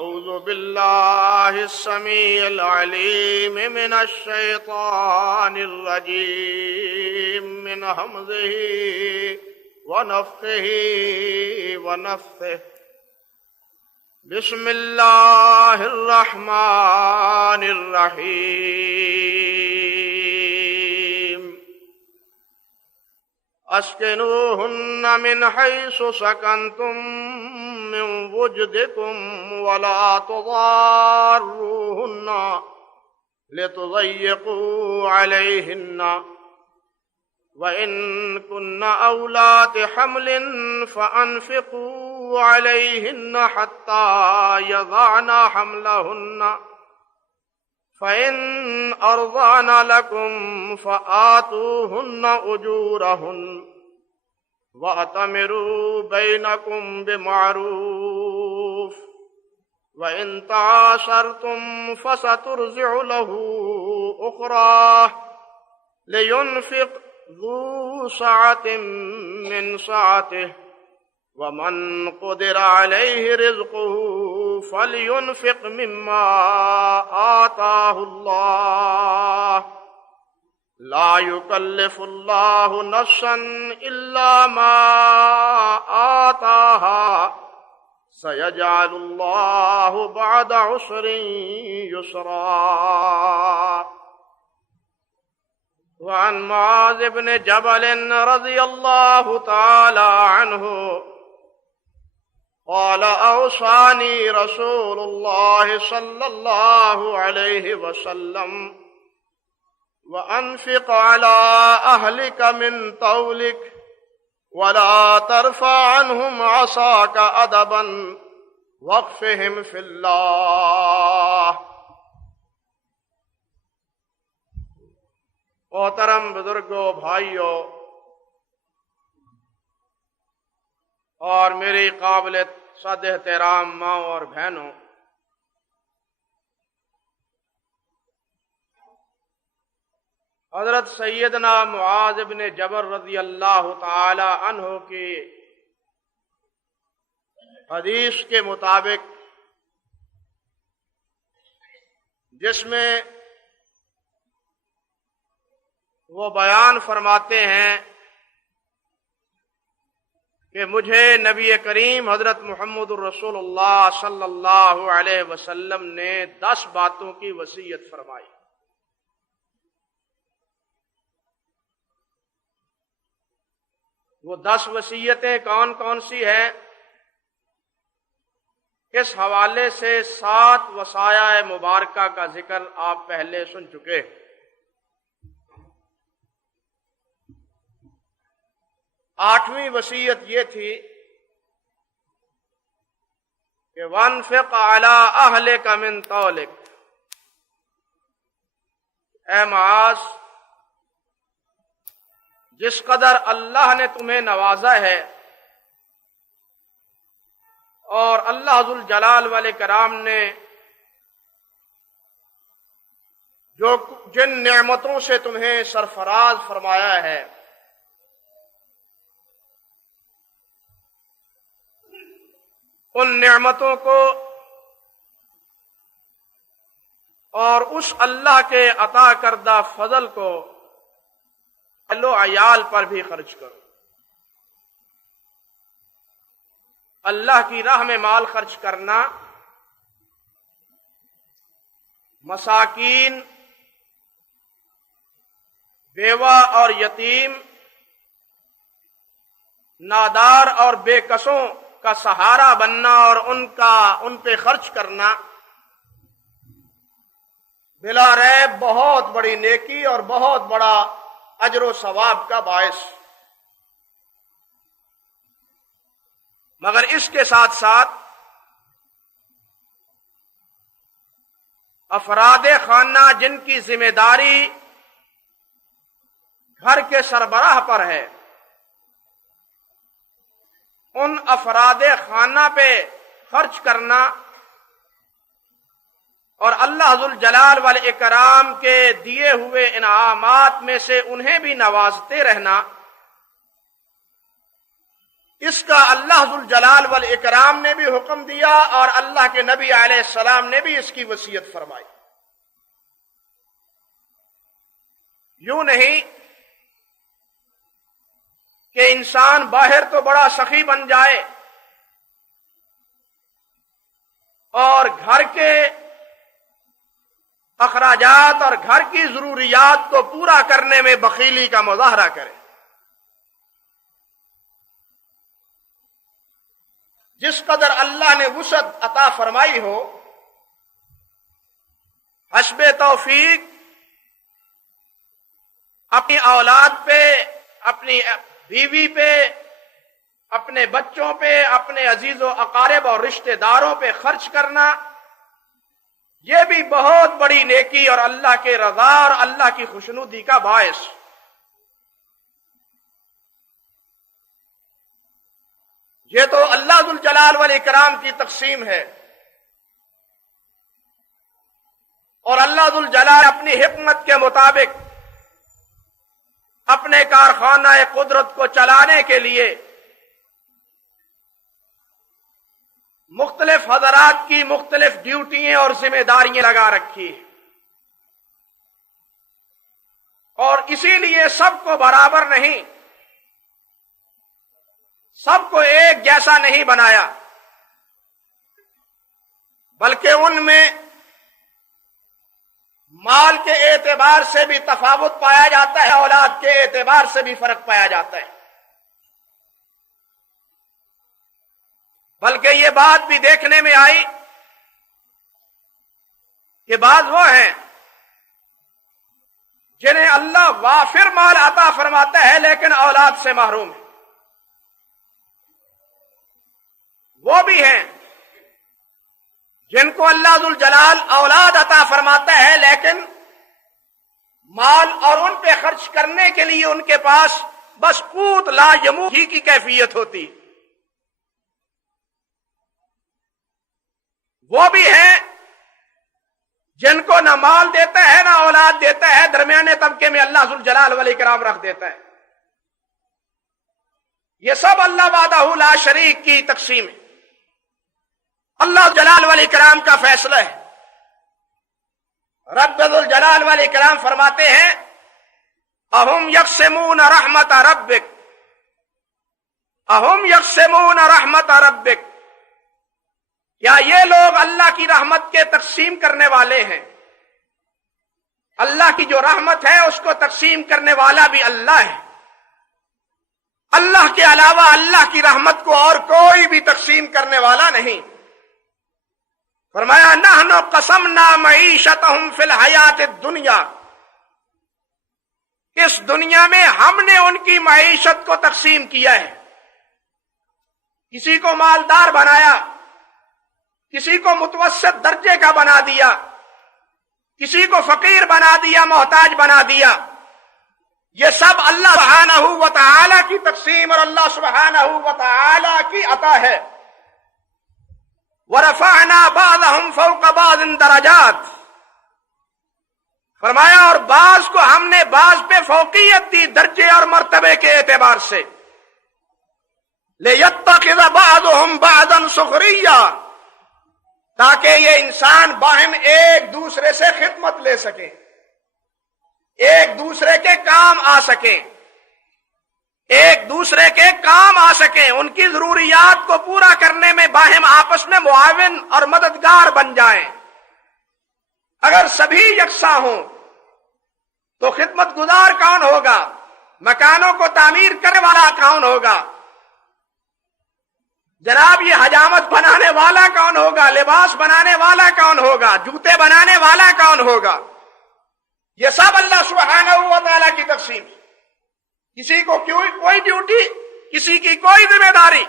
أعوذ بالله السميع العليم من الشيطان الرجيم من همزه ونفخه ونفثه بسم الله الرحمن الرحيم أسكنوهن من حيث سكنتم من وجدكم ولا تضاروهن لتضيقوا عليهن وإن كن أولات حمل فأنفقوا عليهن حتى يضعن حملهن فإن أرضعن لكم فآتوهن أجورهن وَأَتَمِرُوا بَيْنَكُمْ بِمَعْرُوفٍ وَإِن تَعَاشَرْتُمْ فَسَتُرْضِعُ لَهُ أُخْرَى لِيُنْفِقْ ذُو سَعَةٍ مِّن سَعَتِهِ وَمَنْ قُدِرَ عَلَيْهِ رِزْقُهُ فَلْيُنْفِقْ مِمَّا آتَاهُ اللَّهُ لا يكلف الله نفسا إلا ما آتاها سيجعل الله بعد عسر يسرا. وعن معاذ بن جبل رضي الله تعالى عنه قال أوصاني رسول الله صلى الله عليه وسلم وأنفق على أهلك من طولك ولا ترفع عنهم عصاك أدبا واقفهم في الله. محترم بزرگوں، بھائیوں اور میری قابل صد احترام ماں اور بہنوں، حضرت سیدنا معاذ بن جبل رضی اللہ تعالی عنہ کی حدیث کے مطابق، جس میں وہ بیان فرماتے ہیں کہ مجھے نبی کریم حضرت محمد الرسول اللہ صلی اللہ علیہ وسلم نے 10 باتوں کی وصیت فرمائی. وہ 10 وصیتیں کون کون سی ہیں؟ اس حوالے سے 7 وصایا مبارکہ کا ذکر آپ پہلے سن چکے. 8ویں وصیت یہ تھی کہ وَانفِقْ عَلَىٰ أَهْلِكَ مِن طَوْلِكَ، اے معاذ، جس قدر اللہ نے تمہیں نوازا ہے اور اللہ ذوالجلال والاکرام نے جن نعمتوں سے تمہیں سرفراز فرمایا ہے، ان نعمتوں کو اور اس اللہ کے عطا کردہ فضل کو اہل و عیال پر بھی خرچ کرو. اللہ کی راہ میں مال خرچ کرنا مساکین، بیوہ اور یتیم، نادار اور بے کسوں کا سہارا بننا اور ان پہ خرچ کرنا بلا ریب بہت بڑی نیکی اور بہت بڑا اجر و ثواب کا باعث. مگر اس کے ساتھ ساتھ افراد خانہ جن کی ذمہ داری گھر کے سربراہ پر ہے، ان افراد خانہ پہ خرچ کرنا اور اللہ ذوالجلال والاکرام کے دیے ہوئے انعامات میں سے انہیں بھی نوازتے رہنا، اس کا اللہ ذوالجلال والاکرام نے بھی حکم دیا اور اللہ کے نبی علیہ السلام نے بھی اس کی وصیت فرمائی۔ یوں نہیں کہ انسان باہر تو بڑا سخی بن جائے اور گھر کے اخراجات اور گھر کی ضروریات کو پورا کرنے میں بخیلی کا مظاہرہ کرے۔ جس قدر اللہ نے وسعت عطا فرمائی ہو، حسب توفیق اپنی اولاد پہ، اپنی بیوی پہ، اپنے بچوں پہ، اپنے عزیز و اقارب اور رشتہ داروں پہ خرچ کرنا، یہ بھی بہت بڑی نیکی اور اللہ کے رضا اور اللہ کی خوشنودی کا باعث۔ یہ تو اللہ ذوالجلال والاکرام کی تقسیم ہے، اور اللہ ذوالجلال اپنی حکمت کے مطابق اپنے کارخانہ قدرت کو چلانے کے لیے مختلف حضرات کی مختلف ڈیوٹیاں اور ذمہ داریاں لگا رکھی ہیں، اور اسی لیے سب کو برابر نہیں، سب کو ایک جیسا نہیں بنایا، بلکہ ان میں مال کے اعتبار سے بھی تفاوت پایا جاتا ہے، اولاد کے اعتبار سے بھی فرق پایا جاتا ہے۔ بلکہ یہ بات بھی دیکھنے میں آئی کہ بعض وہ ہیں جنہیں اللہ وافر مال عطا فرماتا ہے لیکن اولاد سے محروم ہے، وہ بھی ہیں جن کو اللہ ذوالجلال اولاد عطا فرماتا ہے لیکن مال اور ان پہ خرچ کرنے کے لیے ان کے پاس بس قوت لا یموت ہی کی کیفیت ہوتی۔ وہ بھی ہیں جن کو نہ مال دیتا ہے نہ اولاد دیتا ہے، درمیانے طبقے میں اللہ ذوالجلال والاکرام رکھ دیتا ہے۔ یہ سب اللہ وحدہ لا شریک کی تقسیم ہے، اللہ جلال والاکرام کا فیصلہ ہے۔ رب ذوالجلال والاکرام فرماتے ہیں اہم یقسمون رحمت ربک، اہم یقسمون رحمت ربک، کیا یہ لوگ اللہ کی رحمت کے تقسیم کرنے والے ہیں؟ اللہ کی جو رحمت ہے اس کو تقسیم کرنے والا بھی اللہ ہے، اللہ کے علاوہ اللہ کی رحمت کو اور کوئی بھی تقسیم کرنے والا نہیں۔ فرمایا نحن قسمنا معیشتہم فی الحیات الدنیا، اس دنیا میں ہم نے ان کی معیشت کو تقسیم کیا ہے، کسی کو مالدار بنایا، کسی کو متوسط درجے کا بنا دیا، کسی کو فقیر بنا دیا، محتاج بنا دیا۔ یہ سب اللہ سبحانہ و تعالی کی تقسیم اور اللہ سبحانہ و تعالی کی عطا ہے۔ وَرَفَعْنَا بَعْضَهُمْ فَوْقَ بَعْضٍ دَرَجَاتٍ، فرمایا اور بعض کو ہم نے بعض پہ فوقیت دی درجے اور مرتبے کے اعتبار سے۔ لِيَتَّخِذَ بَعْضُهُمْ بَعْضًا سُخْرِيًّا، تاکہ یہ انسان باہم ایک دوسرے سے خدمت لے سکیں، ایک دوسرے کے کام آ سکیں، ایک دوسرے کے کام آ سکیں، ان کی ضروریات کو پورا کرنے میں باہم آپس میں معاون اور مددگار بن جائیں۔ اگر سبھی یکساں ہوں تو خدمت گزار کون ہوگا؟ مکانوں کو تعمیر کرنے والا کون ہوگا؟ جناب یہ حجامت بنانے والا کون ہوگا؟ لباس بنانے والا کون ہوگا؟ جوتے بنانے والا کون ہوگا؟ یہ سب اللہ سبحانہ و تعالیٰ کی تقسیم، کسی کو کوئی ڈیوٹی، کسی کی کوئی ذمہ داری۔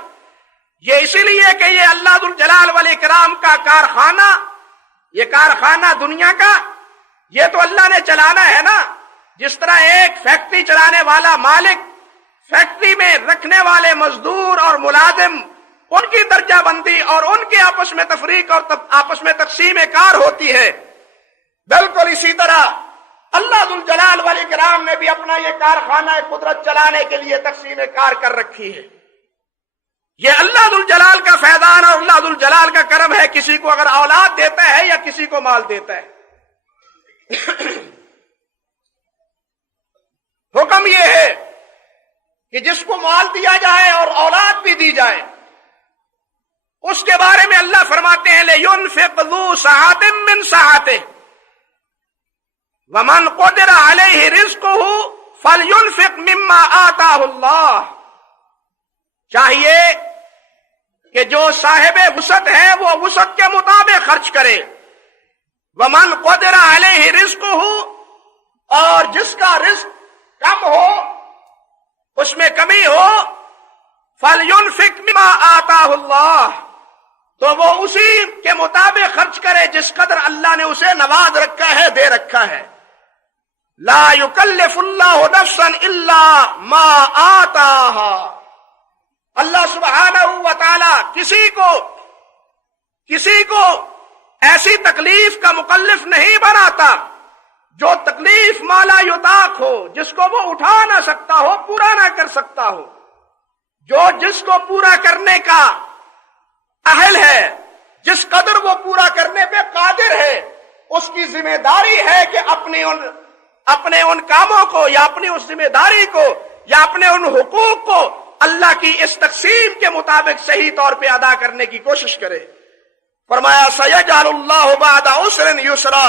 یہ اسی لیے کہ یہ اللہ ذوالجلال والاکرام کا کارخانہ، یہ کارخانہ دنیا کا یہ تو اللہ نے چلانا ہے نا۔ جس طرح ایک فیکٹری چلانے والا مالک، فیکٹری میں رکھنے والے مزدور اور ملازم، ان کی درجہ بندی اور ان کے آپس میں تفریق اور آپس میں تقسیم کار ہوتی ہے، بالکل اسی طرح اللہ ذوالجلال والاکرام نے بھی اپنا یہ کارخانہ قدرت چلانے کے لیے تقسیم کار کر رکھی ہے۔ یہ اللہ ذوالجلال کا فیضان اور اللہ ذوالجلال کا کرم ہے، کسی کو اگر اولاد دیتا ہے یا کسی کو مال دیتا ہے۔ حکم یہ ہے کہ جس کو مال دیا جائے اور اولاد بھی دی جائے، اس کے بارے میں اللہ فرماتے ہیں لِيُنْفِقْ ذُو سَعَةٍ مِّن سَعَتِهِ وَمَنْ قُدِرَ عَلَيْهِ رِزْقُهُ فَلْيُنْفِقْ مِمَّا آتَاهُ اللَّهُ۔ چاہیے کہ جو صاحب وسعت ہے وہ وسعت کے مطابق خرچ کرے، وَمَنْ قُدِرَ عَلَيْهِ رِزْقُهُ، اور جس کا رزق کم ہو، اس میں کمی ہو، فَلْيُنْفِقْ مِمَّا آتَاهُ اللَّهُ، تو وہ اسی کے مطابق خرچ کرے جس قدر اللہ نے اسے نواز رکھا ہے، دے رکھا ہے۔ لا يكلف اللہ نفسا الا ما آتاها، اللہ سبحانہ و تعالی کسی کو ایسی تکلیف کا مکلف نہیں بناتا جو تکلیف مالا یطاق ہو، جس کو وہ اٹھا نہ سکتا ہو، پورا نہ کر سکتا ہو۔ جو جس کو پورا کرنے کا اہل ہے، جس قدر وہ پورا کرنے پہ قادر ہے، اس کی ذمہ داری ہے کہ اپنے ان کاموں کو یا اپنی اس ذمہ داری کو یا اپنے ان حقوق کو اللہ کی اس تقسیم کے مطابق صحیح طور پہ ادا کرنے کی کوشش کرے۔ فرمایا سَيَجْعَلُ اللَّهُ بَعْدَ عُسْرٍ يُسْرًا،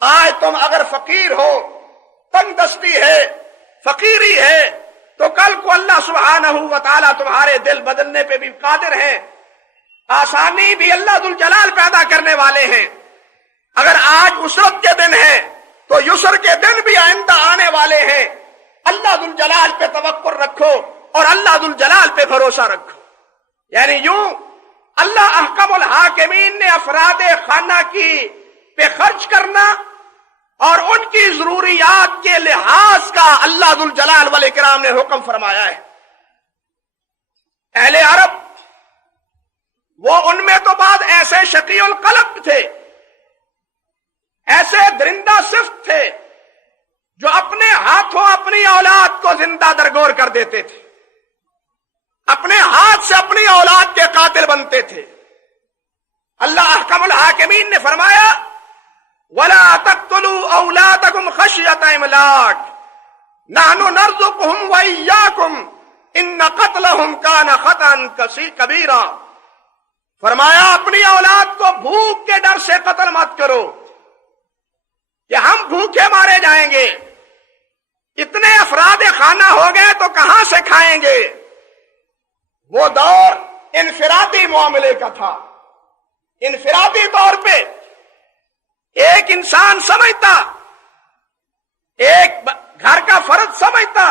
آج تم اگر فقیر ہو، تنگ دستی ہے، فقیری ہے، تو کل کو اللہ سبحانہ و تعالیٰ تمہارے دل بدلنے پہ بھی قادر ہیں، آسانی بھی اللہ ذوالجلال پیدا کرنے والے ہیں۔ اگر آج عسرت کے دن ہے تو یسر کے دن بھی آئندہ آنے والے ہیں۔ اللہ ذوالجلال پہ توکل رکھو اور اللہ ذوالجلال پہ بھروسہ رکھو۔ یعنی یوں اللہ احکم الحاکمین نے افراد خانہ کی پہ خرچ کرنا اور ان کی ضروریات کے لحاظ کا اللہ ذوالجلال والاکرام نے حکم فرمایا ہے۔ اہل عرب وہ ان میں تو بعض ایسے شقی القلب تھے، ایسے درندہ صفت تھے جو اپنے ہاتھوں اپنی اولاد کو زندہ درگور کر دیتے تھے، اپنے ہاتھ سے اپنی اولاد کے قاتل بنتے تھے۔ اللہ احکم الحاکمین نے فرمایا وَلَا تَقْتُلُوا أَوْلَادَكُمْ خَشْيَةَ إِمْلَاقٍ نَحْنُ نَرْزُقُهُمْ وَإِيَّاكُمْ إِنَّ قَتْلَهُمْ كَانَ خَطْئًا كَبِيرًا، فرمایا اپنی اولاد کو بھوک کے ڈر سے قتل مت کرو کہ ہم بھوکے مارے جائیں گے، اتنے افراد خانہ ہو گئے تو کہاں سے کھائیں گے۔ وہ دور انفرادی معاملے کا تھا، انفرادی طور پہ ایک انسان سمجھتا، ایک گھر کا فرد سمجھتا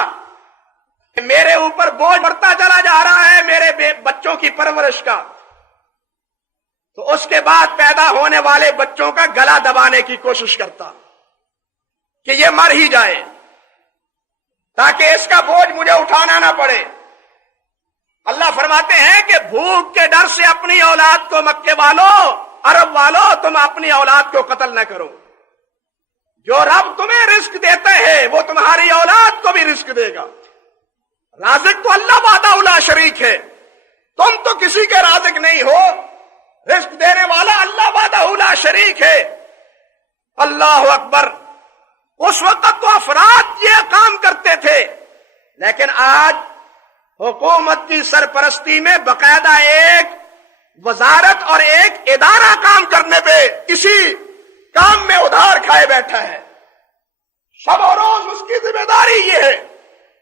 کہ میرے اوپر بوجھ بڑھتا چلا جا رہا ہے میرے بچوں کی پرورش کا، تو اس کے بعد پیدا ہونے والے بچوں کا گلا دبانے کی کوشش کرتا کہ یہ مر ہی جائے تاکہ اس کا بوجھ مجھے اٹھانا نہ پڑے۔ اللہ فرماتے ہیں کہ بھوک کے ڈر سے اپنی اولاد کو، مکے والوں، عرب والوں، تم اپنی اولاد کو قتل نہ کرو۔ جو رب تمہیں رزق دیتا ہے وہ تمہاری اولاد کو بھی رزق دے گا۔ رازق تو اللہ وحدہ لا شریک ہے، تم تو کسی کے رازق نہیں ہو، رزق دینے والا اللہ وحدہ لا شریک ہے۔ اللہ اکبر۔ اس وقت تو افراد یہ کام کرتے تھے، لیکن آج حکومت کی سرپرستی میں باقاعدہ ایک وزارت اور ایک ادارہ کام کرنے پہ اسی کام میں ادھار کھائے بیٹھا ہے، شب و روز اس کی ذمہ داری یہ ہے،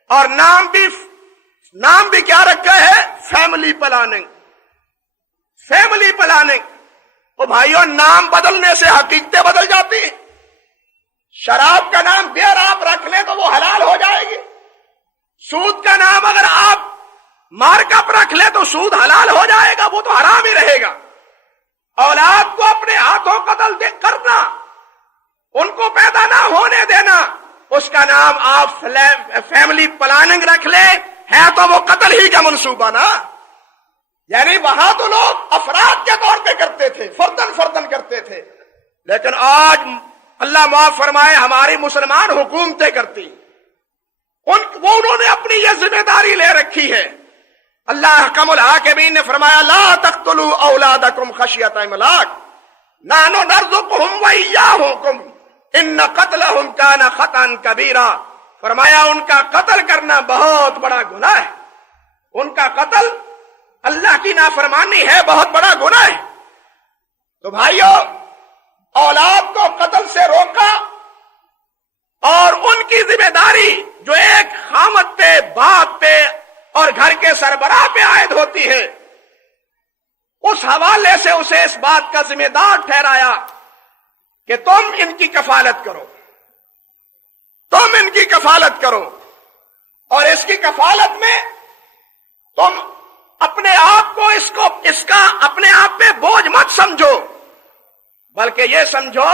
اور نام بھی کیا رکھا ہے؟ Family planning. Family planning. تو بھائیوں، نام بدلنے سے حقیقتیں بدل جاتی ہیں۔ شراب کا نام بیئر آپ رکھ لیں تو وہ حلال ہو جائے گی، سود کا نام اگر آپ مارک اپ رکھ لیں تو سود حلال ہو جائے گا، وہ تو حرام ہی رہے گا۔ اولاد کو اپنے ہاتھوں قتل کرنا، ان کو پیدا نہ ہونے دینا، اس کا نام آپ فیملی پلاننگ رکھ لیں، ہے تو وہ قتل ہی کا منصوبہ نا۔ یعنی وہاں تو لوگ افراد کے طور پہ کرتے تھے، فردن فردن کرتے تھے، لیکن آج اللہ معاف فرمائے ہماری مسلمان حکومتیں کرتی، انہوں نے اپنی یہ ذمہ داری لے رکھی ہے۔ اللہ احکم الحاکمین نے فرمایا لا تقتلوا اولادکم خشیۃ املاق نحن نرزقهم وإیاکم ان قتلهم کان خطأ کبیرا، فرمایا ان کا قتل کرنا بہت بڑا گناہ ہے، ان کا قتل اللہ کی نافرمانی ہے، بہت بڑا گناہ ہے۔ تو بھائیو، اولاد کو قتل سے روکا اور ان کی ذمہ داری جو ایک خامد پہ، باپ پہ اور گھر کے سربراہ پہ عائد ہوتی ہے، اس حوالے سے اسے اس بات کا ذمہ دار ٹھہرایا کہ تم ان کی کفالت کرو، تم ان کی کفالت کرو، اور اس کی کفالت میں تم اپنے آپ کو اس کا اپنے آپ پہ بوجھ مت سمجھو، بلکہ یہ سمجھو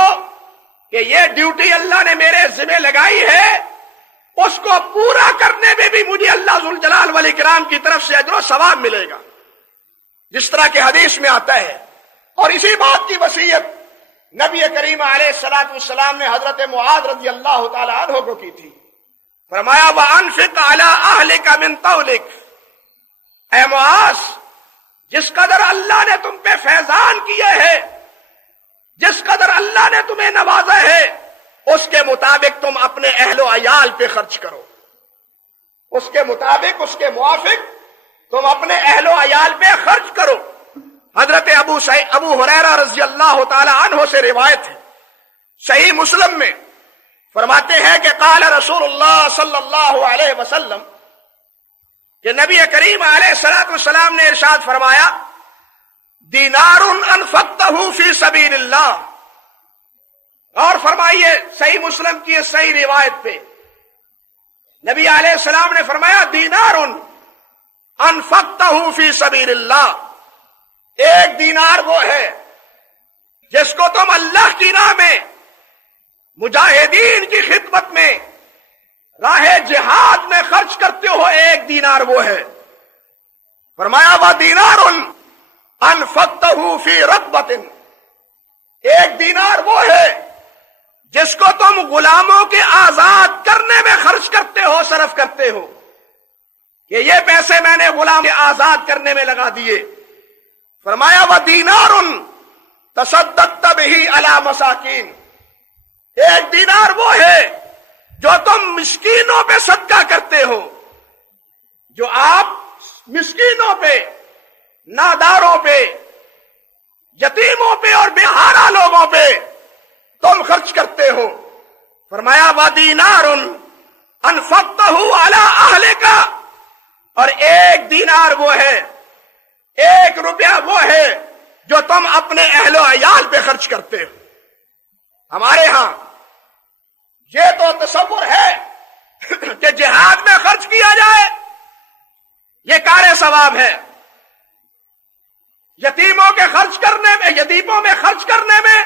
کہ یہ ڈیوٹی اللہ نے میرے ذمہ لگائی ہے، اس کو پورا کرنے میں بھی مجھے اللہ ذوالجلال والاکرام کی طرف سے اجر و ثواب ملے گا، جس طرح کہ حدیث میں آتا ہے۔ اور اسی بات کی وصیت نبی کریم علیہ الصلوۃ والسلام نے حضرت معاذ رضی اللہ تعالی عنہ کو کی تھی۔ فرمایا وَأَنفِقْ عَلَىٰ أَهْلِكَ مِن طَوْلِكَ، اے معاذ، جس قدر اللہ نے تم پہ فیضان کیا ہے، جس قدر اللہ نے تمہیں نوازا ہے، اس کے مطابق تم اپنے اہل و عیال پہ خرچ کرو، اس کے مطابق، اس کے موافق تم اپنے اہل و عیال پہ خرچ کرو۔ حضرت ابو ہریرہ رضی اللہ تعالی عنہ سے روایت ہے، صحیح مسلم میں فرماتے ہیں کہ قال رسول اللہ صلی اللہ علیہ وسلم، کہ نبی کریم علیہ الصلوۃ والسلام نے ارشاد فرمایا دینار انفقتہ فی سبیل اللہ، اور فرمائیے صحیح مسلم کی اس صحیح روایت پہ نبی علیہ السلام نے فرمایا دینار انفقتہ فی سبیل اللہ، ایک دینار وہ ہے جس کو تم اللہ کی راہ میں، مجاہدین کی خدمت میں، راہ جہاد میں خرچ کرتے ہو، ایک دینار وہ ہے۔ فرمایا وَدِینَارٌ أَنفَقْتَهُ فِي رَقْبَةٍ، ایک دینار وہ ہے جس کو تم غلاموں کے آزاد کرنے میں خرچ کرتے ہو، صرف کرتے ہو، کہ یہ پیسے میں نے غلام کے آزاد کرنے میں لگا دیے۔ فرمایا وَدِینَارٌ تَصَدَّقْتَ بِهِ عَلَىٰ مَسَاکِین، ایک دینار وہ ہے جو تم مسکینوں پہ صدقہ کرتے ہو، جو آپ مسکینوں پہ، ناداروں پہ، یتیموں پہ اور بےسہارا لوگوں پہ تم خرچ کرتے ہو۔ فرمایا وَدِینَارٌ أَنفَقْتَهُ عَلَىٰ أَهْلِكَ، اور ایک دینار وہ ہے، ایک روپیہ وہ ہے جو تم اپنے اہل و عیال پہ خرچ کرتے ہو۔ ہمارے ہاں یہ تو تصور ہے کہ جہاد میں خرچ کیا جائے، یہ کار ثواب ہے، یتیموں کے خرچ کرنے میں، یتیموں میں خرچ کرنے میں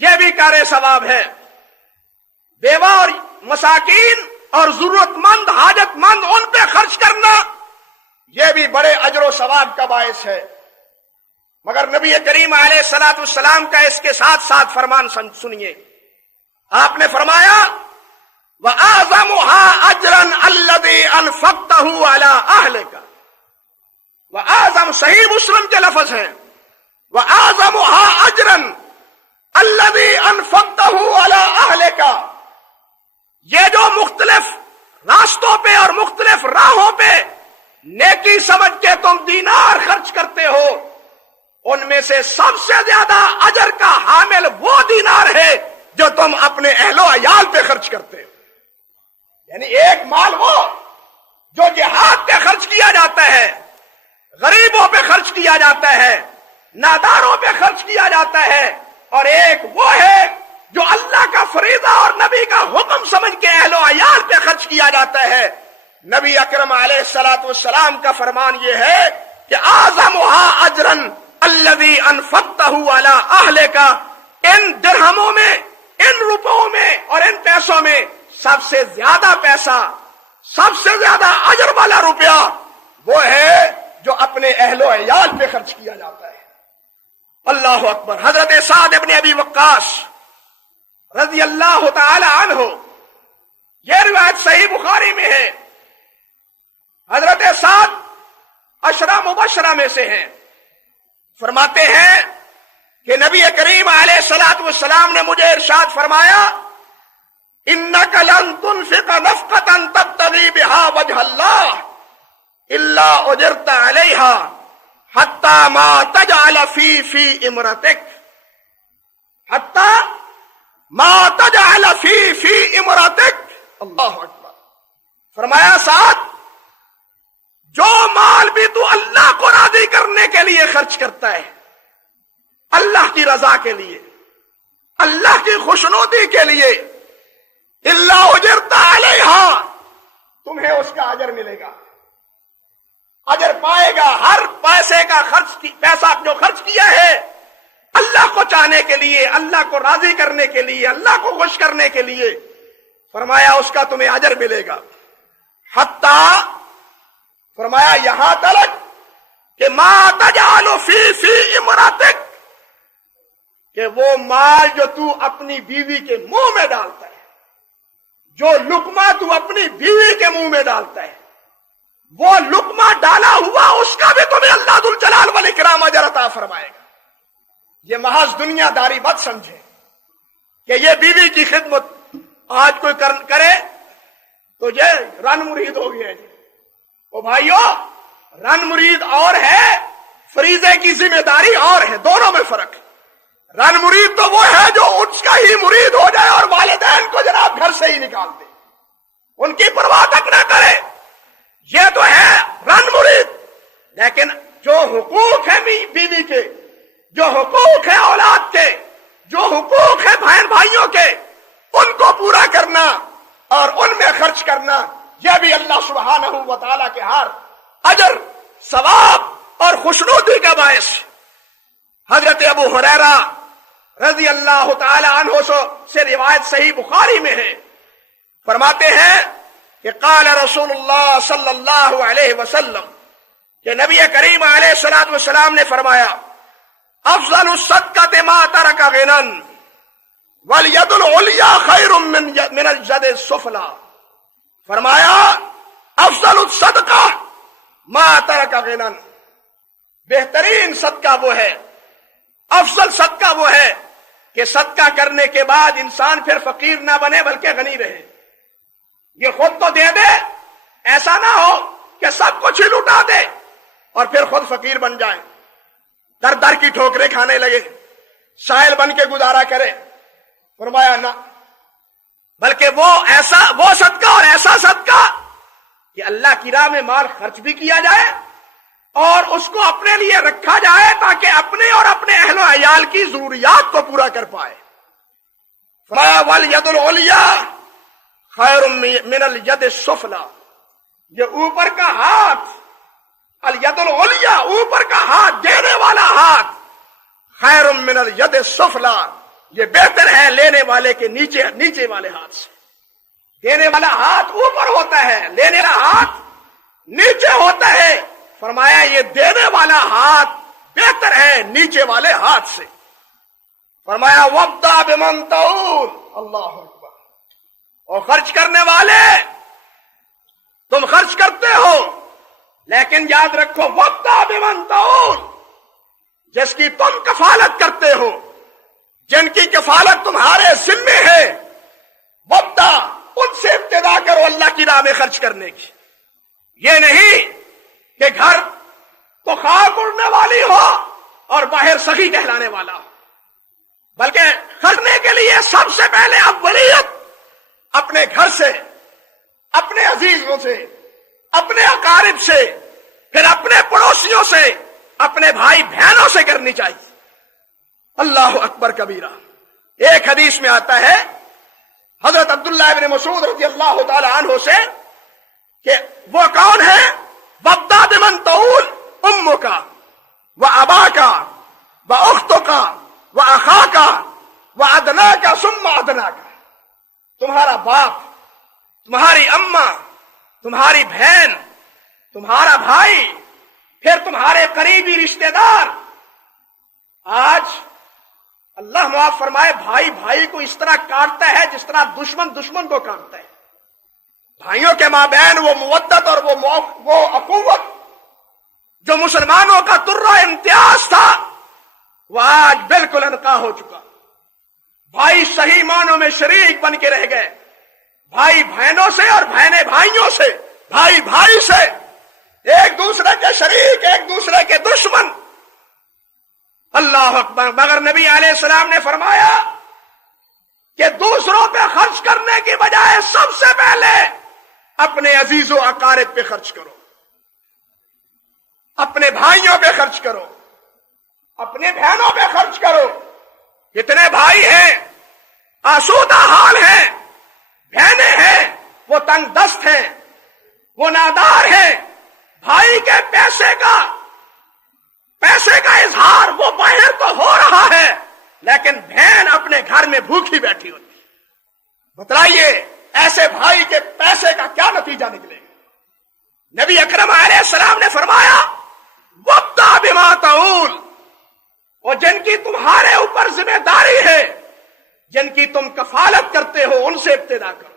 یہ بھی کار ثواب ہے، بیوہ اور مساکین اور ضرورت مند، حاجت مند، ان پہ خرچ کرنا یہ بھی بڑے اجر و ثواب کا باعث ہے۔ مگر نبی کریم علیہ الصلوۃ والسلام کا اس کے ساتھ ساتھ فرمان سنیے، آپ نے فرمایا وَأَعْظَمُهَا أَجْرًا الَّذِي أَنفَقْتَهُ عَلَىٰ أَهْلِكَ، وَأَعْظَمُ، صحیح مسلم کے لفظ ہیں، وَأَعْظَمُهَا أَجْرًا الَّذِي أَنفَقْتَهُ عَلَىٰ أَهْلِكَ، یہ جو مختلف راستوں پہ اور مختلف راہوں پہ نیکی سمجھ کے تم دینار خرچ کرتے ہو، ان میں سے سب سے زیادہ اجر کا حامل وہ دینار ہے جو تم اپنے اہل و عیال پہ خرچ کرتے ہو۔ یعنی ایک مال وہ جو جہاد پہ خرچ کیا جاتا ہے، غریبوں پہ خرچ کیا جاتا ہے، ناداروں پہ خرچ کیا جاتا ہے، اور ایک وہ ہے جو اللہ کا فریضہ اور نبی کا حکم سمجھ کے اہل و عیال پہ خرچ کیا جاتا ہے۔ نبی اکرم علیہ الصلوۃ والسلام کا فرمان یہ ہے کہ اعظمها اجرا الذی انفقته علی اہلک، ان درہموں میں، ان روپوں میں اور ان پیسوں میں سب سے زیادہ پیسہ، سب سے زیادہ اجر والا روپیہ وہ ہے جو اپنے اہل و عیال پہ خرچ کیا جاتا ہے۔ اللہ اکبر۔ حضرت سعد ابن ابی وقاص رضی اللہ تعالی عنہ، یہ روایت صحیح بخاری میں ہے، حضرت سعد عشرہ مبشرہ میں سے ہیں. فرماتے ہیں کہ نبی کریم علیہ الصلوۃ والسلام نے مجھے ارشاد فرمایا انک لن تنفق نفقۃ تبتغی بها وجہ اللہ الا اجرت علیہا حتی ما تجعل فی امرتک حتی ما تجعل فی امرتک. اللہ اکبر. فرمایا ساتھ جو مال بھی تو اللہ کو راضی کرنے کے لیے خرچ کرتا ہے، اللہ کی رضا کے لیے، اللہ کی خوشنودی کے لیے، الا اجرت علیہا، تمہیں اس کا اجر ملے گا، اجر پائے گا. ہر پیسے کا پیسہ جو خرچ کیا ہے اللہ کو چاہنے کے لیے، اللہ کو راضی کرنے کے لیے، اللہ کو خوش کرنے کے لیے، فرمایا اس کا تمہیں اجر ملے گا. حتی، فرمایا یہاں تک کہ ما تجعل فی امراتک، کہ وہ مال جو تو اپنی بیوی کے منہ میں ڈالتا ہے، جو لقمہ تو اپنی بیوی کے منہ میں ڈالتا ہے، وہ لقمہ ڈالا ہوا اس کا بھی تمہیں اللہ ذو الجلال والاکرام اجر عطا فرمائے گا. یہ محض دنیا داری مت سمجھے کہ یہ بیوی کی خدمت آج کوئی کرے تو یہ رن مرید ہو گیا. او بھائیو، رن مرید اور ہے، فریضے کی ذمہ داری اور ہے، دونوں میں فرق ہے. رن مرید تو وہ ہے جو اس کا ہی مرید ہو جائے اور والدین کو جناب گھر سے ہی نکال دے، ان کی پرواہ تک نہ کرے، یہ تو ہے رن مرید. لیکن جو حقوق ہے بیوی کے، جو حقوق ہے اولاد کے، جو حقوق ہے بہن بھائیوں کے، ان کو پورا کرنا اور ان میں خرچ کرنا، یہ بھی اللہ سبحانہ و تعالیٰ کے ہار اجر، ثواب اور خوشنودی کا باعث. حضرت ابو ہریرہ رضی اللہ تعالی عنہ سے روایت صحیح بخاری میں ہے، فرماتے ہیں کہ قال رسول اللہ صلی اللہ علیہ وسلم، کہ نبی کریم علیہ الصلوۃ والسلام نے فرمایا افضل الصدقۃ ما ترک غنا والید العلیٰ خیر من الید السفلی. فرمایا افضل الصدقہ ما ترک غنا، بہترین صدقہ وہ ہے، افضل صدقہ وہ ہے کہ صدقہ کرنے کے بعد انسان پھر فقیر نہ بنے بلکہ غنی رہے. یہ خود تو دے دے، ایسا نہ ہو کہ سب کچھ ہی لٹا دے اور پھر خود فقیر بن جائے، در در کی ٹھوکریں کھانے لگے، سائل بن کے گزارا کرے. فرمایا نہ، بلکہ وہ صدقہ اور ایسا صدقہ کہ اللہ کی راہ میں مال خرچ بھی کیا جائے اور اس کو اپنے لیے رکھا جائے تاکہ اپنے اور اپنے اہل و عیال کی ضروریات کو پورا کر پائے. فرمایا والید العلیٰ خیر من الید السفلی، یہ اوپر کا ہاتھ، الید العلیٰ اوپر کا ہاتھ، دینے والا ہاتھ، خیر من الید السفلی، یہ بہتر ہے لینے والے کے نیچے والے ہاتھ سے. دینے والا ہاتھ اوپر ہوتا ہے، لینے والا ہاتھ نیچے ہوتا ہے. فرمایا یہ دینے والا ہاتھ بہتر ہے نیچے والے ہاتھ سے. فرمایا وابدأ بمن تعول. اللہ اکبر. اور خرچ کرنے والے، تم خرچ کرتے ہو لیکن یاد رکھو وابدأ بمن تعول، جس کی تم کفالت کرتے ہو، جن کی کفالت تمہارے ذمے ہے، وابدأ، ان سے ابتدا کرو اللہ کی راہ میں خرچ کرنے کی. یہ نہیں کہ گھر تو خاک اڑنے والی ہو اور باہر سخی کہلانے والا ہو، بلکہ خرچنے کے لیے سب سے پہلے اولیت اپنے گھر سے، اپنے عزیزوں سے، اپنے اقارب سے، پھر اپنے پڑوسیوں سے، اپنے بھائی بہنوں سے کرنی چاہیے. اللہ اکبر کبیرہ. ایک حدیث میں آتا ہے حضرت عبداللہ ابن مسعود رضی اللہ تعالی عنہ سے کہ وہ کون ہے؟ وابدأ بمن تعول امک واباک واختک واخاک وادناک ثم ادناک. تمہارا باپ، تمہاری اماں، تمہاری بہن، تمہارا بھائی، پھر تمہارے قریبی رشتہ دار. آج اللہ معاف فرمائے بھائی بھائی کو اس طرح کاٹتا ہے جس طرح دشمن دشمن کو کاٹتا ہے. بھائیوں کے مابین وہ مودت اور وہ اخوت جو مسلمانوں کا ترہ امتیاز تھا وہ آج بالکل انقا ہو چکا. بھائی صحیح معنوں میں شریک بن کے رہ گئے، بھائی بہنوں سے اور بہنیں بھائیوں سے، بھائی بھائی سے، ایک دوسرے کے شریک، ایک دوسرے کے دشمن. اللہ اکبر. مگر نبی علیہ السلام نے فرمایا کہ دوسروں پہ خرچ کرنے کی بجائے سب سے پہلے اپنے عزیز و اقارب پہ خرچ کرو، اپنے بھائیوں پہ خرچ کرو، اپنے بہنوں پہ خرچ کرو. کتنے بھائی ہیں آسودہ حال ہیں، بہنیں ہیں وہ تنگ دست ہیں، وہ نادار ہیں. بھائی کے پیسے کا اظہار وہ باہر تو ہو رہا ہے، لیکن بہن اپنے گھر میں بھوکی بیٹھی ہوتی ہے. بتلائیے ایسے بھائی کے پیسے کا کیا نتیجہ نکلے گا؟ نبی اکرم علیہ السلام نے فرمایا وَابْدَأْ بِمَا تَعُولُ، اور جن کی تمہارے اوپر ذمہ داری ہے، جن کی تم کفالت کرتے ہو، ان سے ابتدا کرو.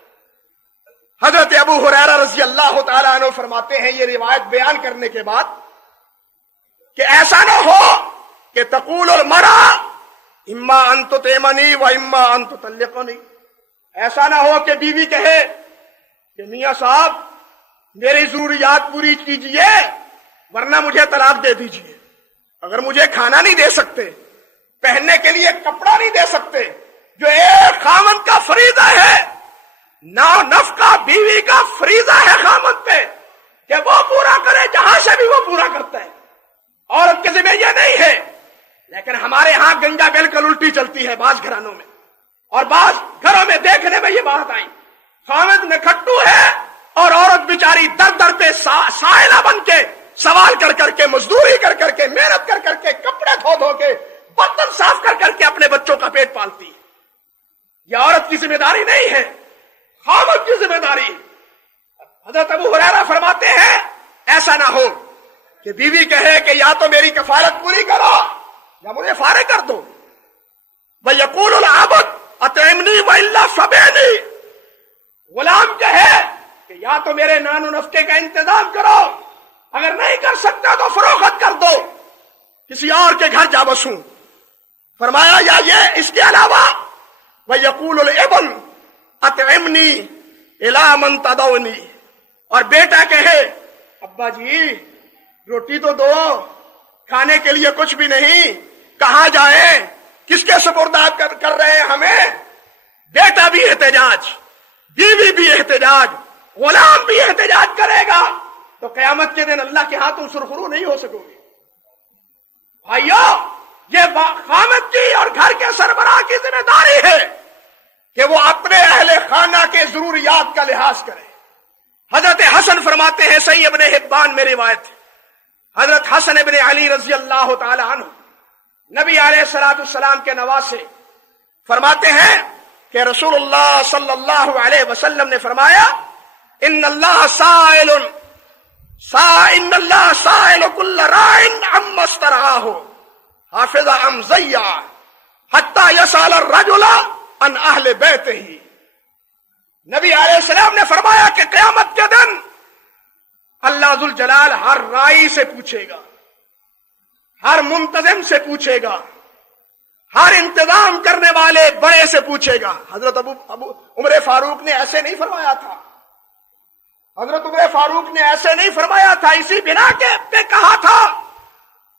حضرت ابو ہریرہ رضی اللہ تعالیٰ عنہ فرماتے ہیں یہ روایت بیان کرنے کے بعد کہ ایسا نہ ہو کہ تقول المرأة اما ان تطعمنی و اما ان تطلقنی. ایسا نہ ہو کہ بیوی کہے کہ میاں صاحب میری ضروریات پوری کیجئے ورنہ مجھے طلاق دے دیجئے. اگر مجھے کھانا نہیں دے سکتے، پہننے کے لیے کپڑا نہیں دے سکتے، جو ایک خاوند کا فریضہ ہے، نفقہ بیوی کا فریضہ ہے خاوند پہ کہ وہ پورا کرے، جہاں سے بھی وہ پورا کرتا ہے. عورت کے ذمہ یہ نہیں ہے. لیکن ہمارے ہاں گنجا بالکل الٹی چلتی ہے بعض گھرانوں میں، اور بعض گھروں میں دیکھنے میں یہ بات آئی، خاوند نکھٹو ہے اور عورت بیچاری در در پہ سائلہ بن کے سوال کر کر کے، مزدوری کر کر کے، محنت کر کر کے، کپڑے دھو دھو کے، برتن صاف کر کر کے اپنے بچوں کا پیٹ پالتی ہے. یہ عورت کی ذمہ داری نہیں ہے، خاوند کی ذمہ داری ہے. حضرت ابو ہریرہ فرماتے ہیں ایسا نہ ہو کہ بیوی کہے کہ یا تو میری کفالت پوری کرو یا مجھے فارغ کر دو. وَيَقُولُ الْعَبْدُ أَطْعِمْنِي وَإِلَّا فَبِعْنِي، غلام کہے کہ یا تو میرے نان و نفقے کا انتظام کرو، اگر نہیں کر سکتا تو فروخت کر دو، کسی اور کے گھر جا بسوں. فرمایا یا یہ اس کے علاوہ وَيَقُولُ الْإِبْنُ أَطْعِمْنِي إِلَىٰ مَنْ تَدْعُونِي، اور بیٹا کہے ابا جی روٹی تو دو، کھانے کے لیے کچھ بھی نہیں، کہاں جائیں، کس کے سپرد کر رہے ہیں ہمیں. بیٹا بھی احتجاج، بیوی بھی احتجاج، غلام بھی احتجاج کرے گا تو قیامت کے دن اللہ کے ہاں تم سرخرو نہیں ہو سکو گے. بھائیو یہ خامد کی اور گھر کے سربراہ کی ذمہ داری ہے کہ وہ اپنے اہل خانہ کے ضروریات کا لحاظ کرے. حضرت حسن فرماتے ہیں، صحیح ابن حبان میں روایت ہے، حضرت حسن ابن علی رضی اللہ تعالی عنہ نبی علیہ السلام کے نواسے فرماتے ہیں کہ رسول اللہ صلی اللہ علیہ وسلم نے فرمایا ان اللہ سائل کل راعٍ عما استرعاہ حافظ ام ضیع حتی یسأل الرجل عن اہل بیتہ. نبی علیہ السلام نے فرمایا کہ قیامت کے دن اللہ ذوالجلال ہر رائی سے پوچھے گا، ہر منتظم سے پوچھے گا، ہر انتظام کرنے والے بڑے سے پوچھے گا. حضرت عمر فاروق نے ایسے نہیں فرمایا تھا، حضرت عمر فاروق نے ایسے نہیں فرمایا تھا، اسی بنا کے پہ کہا تھا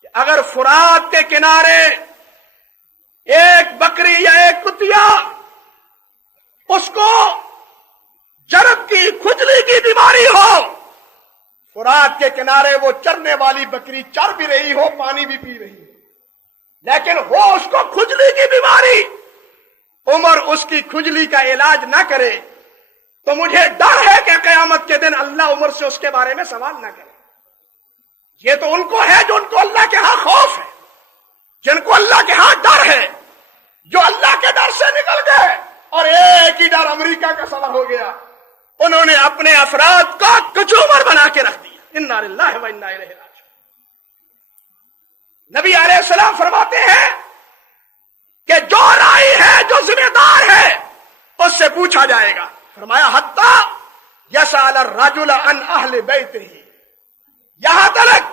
کہ اگر فرات کے کنارے ایک بکری یا ایک کتیا اس کو جرب کی کھجلی کی بیماری ہو، فرات کے کنارے وہ چرنے والی بکری چر بھی رہی ہو، پانی بھی پی رہی ہو، لیکن ہو اس کو کھجلی کی بیماری، عمر اس کی کھجلی کا علاج نہ کرے تو مجھے ڈر ہے کہ قیامت کے دن اللہ عمر سے اس کے بارے میں سوال نہ کرے. یہ تو ان کو ہے جو ان کو اللہ کے ہاں خوف ہے، جن کو اللہ کے ہاں ڈر ہے، جو اللہ کے ڈر سے نکل گئے اور ایک ہی ڈر امریکہ کا سوال ہو گیا، انہوں نے اپنے افراد کو کچومر بنا کے رکھ دیا. انا للہ و انا الیہ راجعون. نبی علیہ السلام فرماتے ہیں کہ جو رائی ہے، جو ذمہ دار ہے، اس سے پوچھا جائے گا. فرمایا حتی یسأل الرجل عن اہل بیتہ، یہاں تک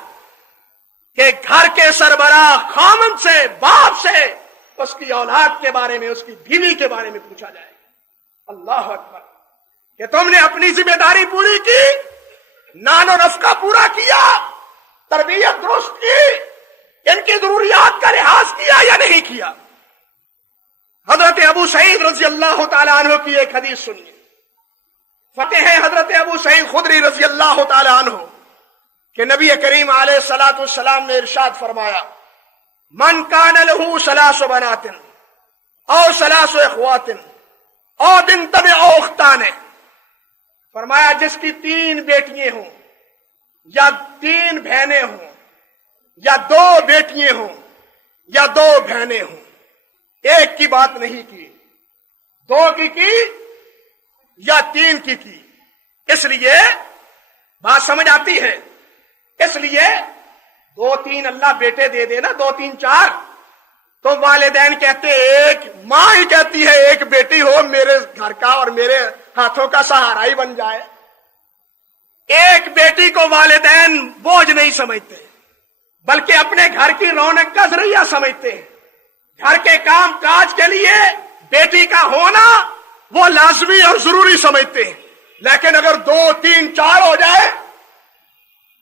کہ گھر کے سربراہ خامن سے، باپ سے اس کی اولاد کے بارے میں، اس کی بیوی کے بارے میں پوچھا جائے گا۔ اللہ اکبر، کہ تم نے اپنی ذمہ داری پوری کی، نان و نفقہ پورا کیا، تربیت درست کی، ان کی ضروریات کا لحاظ کیا یا نہیں کیا۔ حضرت ابو سعید رضی اللہ تعالی عنہ کی ایک حدیث سنیے، فتح ہے حضرت ابو سعید خدری رضی اللہ تعالی عنہ کہ نبی کریم علیہ الصلوۃ والسلام نے ارشاد فرمایا، من کان لہ ثلاث بنات او ثلاث اخوات او بنت او اختان، فرمایا جس کی 3 بیٹیاں ہوں یا 3 بہنیں ہوں یا 2 بیٹیاں ہوں یا 2 بہنیں ہوں، ایک کی بات نہیں کی، 2 کی یا 3 کی۔ اس لیے بات سمجھ آتی ہے، اس لیے 2-3 اللہ بیٹے دے دے نا، 2-3 4 تو والدین کہتے ایک، ماں ہی کہتی ہے ایک بیٹی ہو میرے گھر کا اور میرے ہاتھوں کا سہارا ہی بن جائے۔ ایک بیٹی کو والدین بوجھ نہیں سمجھتے، بلکہ اپنے گھر کی رونق کا ذریعہ سمجھتے ہیں۔ گھر کے کام کاج کے لیے بیٹی کا ہونا وہ لازمی اور ضروری سمجھتے ہیں، لیکن اگر 2 3 4 ہو جائے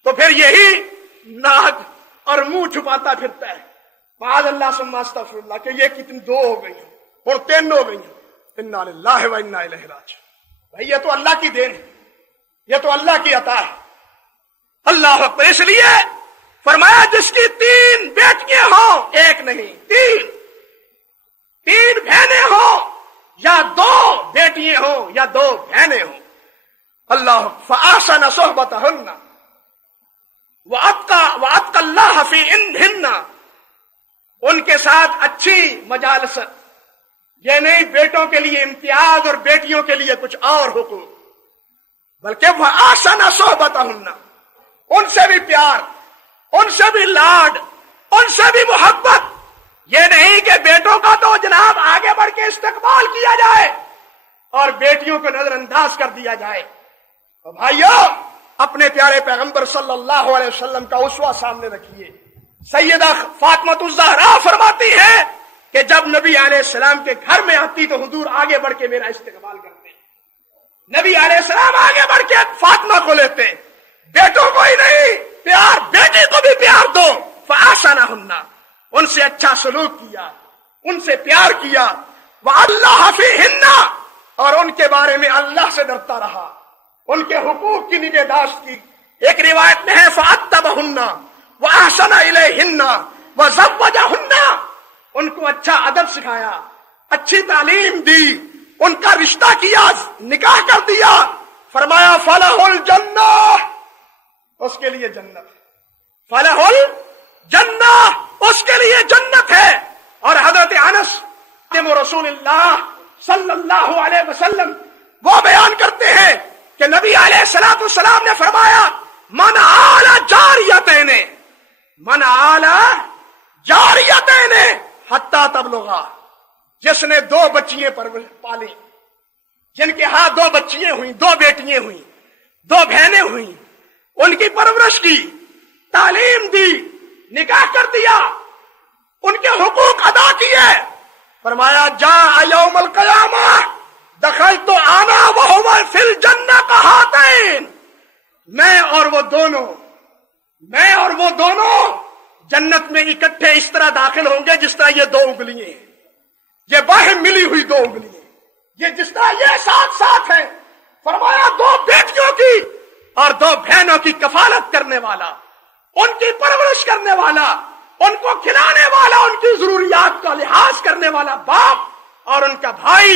تو پھر یہی ناک اور منہ چھپاتا پھرتا ہے، معاذ اللہ ثم استغفر اللہ، کہ یہ کتنی 2 ہو گئی ہیں اور 3 ہو گئی ہیں، انا للہ و انا الیہ راجعون۔ بھائی یہ تو اللہ کی دین ہے، یہ تو اللہ کی عطا ہے۔ اللہ اکبر۔ اس لیے فرمایا جس کی 3 بیٹیاں ہوں، ایک نہیں 3 بہنیں ہوں یا 2 بیٹیاں ہوں یا 2 بہنیں ہوں، اللہ فاحسن صحبتہن وَأَتْقَى اللَّهَ فِي إِنْهِنَّ، ان کے ساتھ اچھی مجالست، یہ نہیں بیٹوں کے لیے امتیاز اور بیٹیوں کے لیے کچھ اور حقوق، بلکہ وَأَحْسَنَ صُحْبَتَهُنَّ، ان سے بھی پیار، ان سے بھی لاڈ، ان سے بھی محبت۔ یہ نہیں کہ بیٹوں کا تو جناب آگے بڑھ کے استقبال کیا جائے اور بیٹیوں کو نظر انداز کر دیا جائے۔ تو بھائیو اپنے پیارے پیغمبر صلی اللہ علیہ وسلم کا اسوہ سامنے رکھیے۔ سیدہ فاطمہ الزہرا فرماتی ہے کہ جب نبی علیہ السلام کے گھر میں آتی تو حضور آگے بڑھ کے میرا استقبال کرتے، نبی علیہ السلام آگے بڑھ کے فاطمہ کو لیتے، بیٹوں کو ہی نہیں، پیار بیٹی کو بھی پیار دو، فاحسنہن، ان سے اچھا سلوک کیا، ان سے پیار کیا، وَاللَّهَ فِيهِنَّ، اور ان کے بارے میں اللہ سے ڈرتا رہا، ان کے حقوق کی نگہداشت کی۔ ایک روایت میں ہے فَأَدَّبَهُنَّ وَأَحْسَنَ إِلَيْهِنَّ وَزَوَّجَهُنَّ، ان کو اچھا ادب سکھایا، اچھی تعلیم دی، ان کا رشتہ کیا، نکاح کر دیا، فرمایا فَلَهُ الْجَنَّةُ، اس کے لیے جنت ہے، فَلَهُ الْجَنَّةُ، اس کے لیے جنت ہے۔ اور حضرت انس رسول اللہ صلی اللہ علیہ وسلم وہ بیان کرتے ہیں کہ نبی علیہ الصلوۃ والسلام نے فرمایا من آل جاریتین، من آل جاریتین حتی تبلغا، جس نے 2 بچیاں پالی، جن کے ہاں 2 بچیاں ہوئیں، 2 بیٹیاں ہوئیں، 2 بہنیں ہوئیں، ان کی پرورش کی، تعلیم دی، نکاح کر دیا، ان کے حقوق ادا کیے، فرمایا جاء یوم القیامہ دخلت انا وهو فی الجنہ کہاتین، میں اور وہ دونوں جنت میں اکٹھے اس طرح داخل ہوں گے جس طرح یہ 2 انگلیاں ہیں، یہ باہم ملی ہوئی 2 انگلیاں، یہ جس طرح یہ ساتھ ہیں۔ فرمایا 2 بیٹیوں کی اور 2 بہنوں کی کفالت کرنے والا، ان کی پرورش کرنے والا، ان کو کھلانے والا، ان کی ضروریات کا لحاظ کرنے والا باپ اور ان کا بھائی،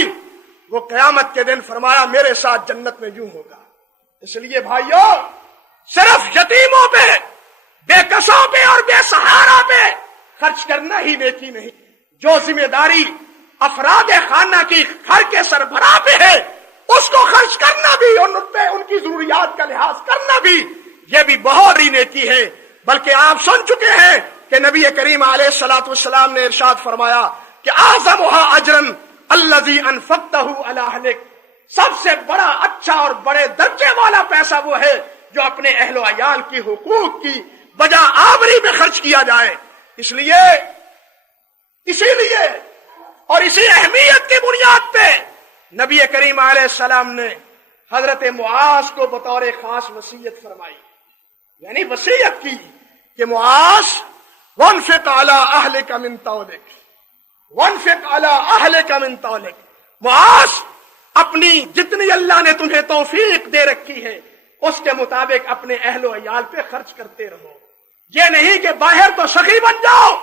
وہ قیامت کے دن فرمایا میرے ساتھ جنت میں یوں ہوگا۔ اس لیے بھائیو صرف یتیموں پہ، بے کسوں پہ اور بے سہارا پہ خرچ کرنا ہی نیکی نہیں، جو ذمہ داری افراد خانہ کی گھر کے سربراہ پہ ہے اس کو خرچ کرنا بھی، اور ان پہ ان کی ضروریات کا لحاظ کرنا بھی، یہ بھی بہت ہی نیکی ہے۔ بلکہ آپ سن چکے ہیں کہ نبی کریم علیہ الصلوۃ والسلام نے ارشاد فرمایا کہ اعظمها اجرا الذي انفقته على اهلك، سب سے بڑا اچھا اور بڑے درجے والا پیسہ وہ ہے جو اپنے اہل و عیال کی حقوق کی بجا آوری میں خرچ کیا جائے. اسی لیے اور اسی اہمیت کی بنیاد پہ نبی کریم علیہ السلام نے حضرت معاذ کو بطور خاص وصیت فرمائی، یعنی وصیت کی کہ معاذ وانفق علی اہلک من طولک، وانفق علی اہلک من طولک، معاذ اپنی جتنی اللہ نے تمہیں توفیق دے رکھی ہے اس کے مطابق اپنے اہل و عیال پہ خرچ کرتے رہو. یہ نہیں کہ باہر تو سخی بن جاؤ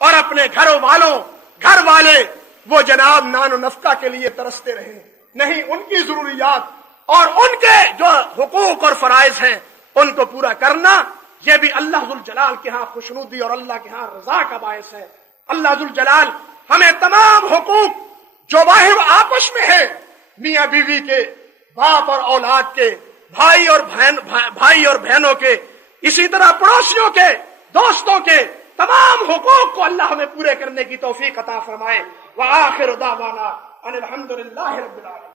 اور اپنے گھر والے وہ جناب نان و نفقہ کے لیے ترستے رہیں. نہیں، ان کی ضروریات اور ان کے جو حقوق اور فرائض ہیں ان کو پورا کرنا، یہ بھی اللہ ذوالجلال کے ہاں خوشنودی اور اللہ کے ہاں رضا کا باعث ہے. اللہ ذوالجلال ہمیں تمام حقوق جو باہر آپس میں ہیں، میاں بیوی کے، باپ اور اولاد کے، بھائی اور بہنوں کے، اسی طرح پڑوسیوں کے، دوستوں کے، تمام حقوق کو اللہ ہمیں پورے کرنے کی توفیق عطا فرمائے. وآخر دعوانا ان الحمد للہ رب العالمین.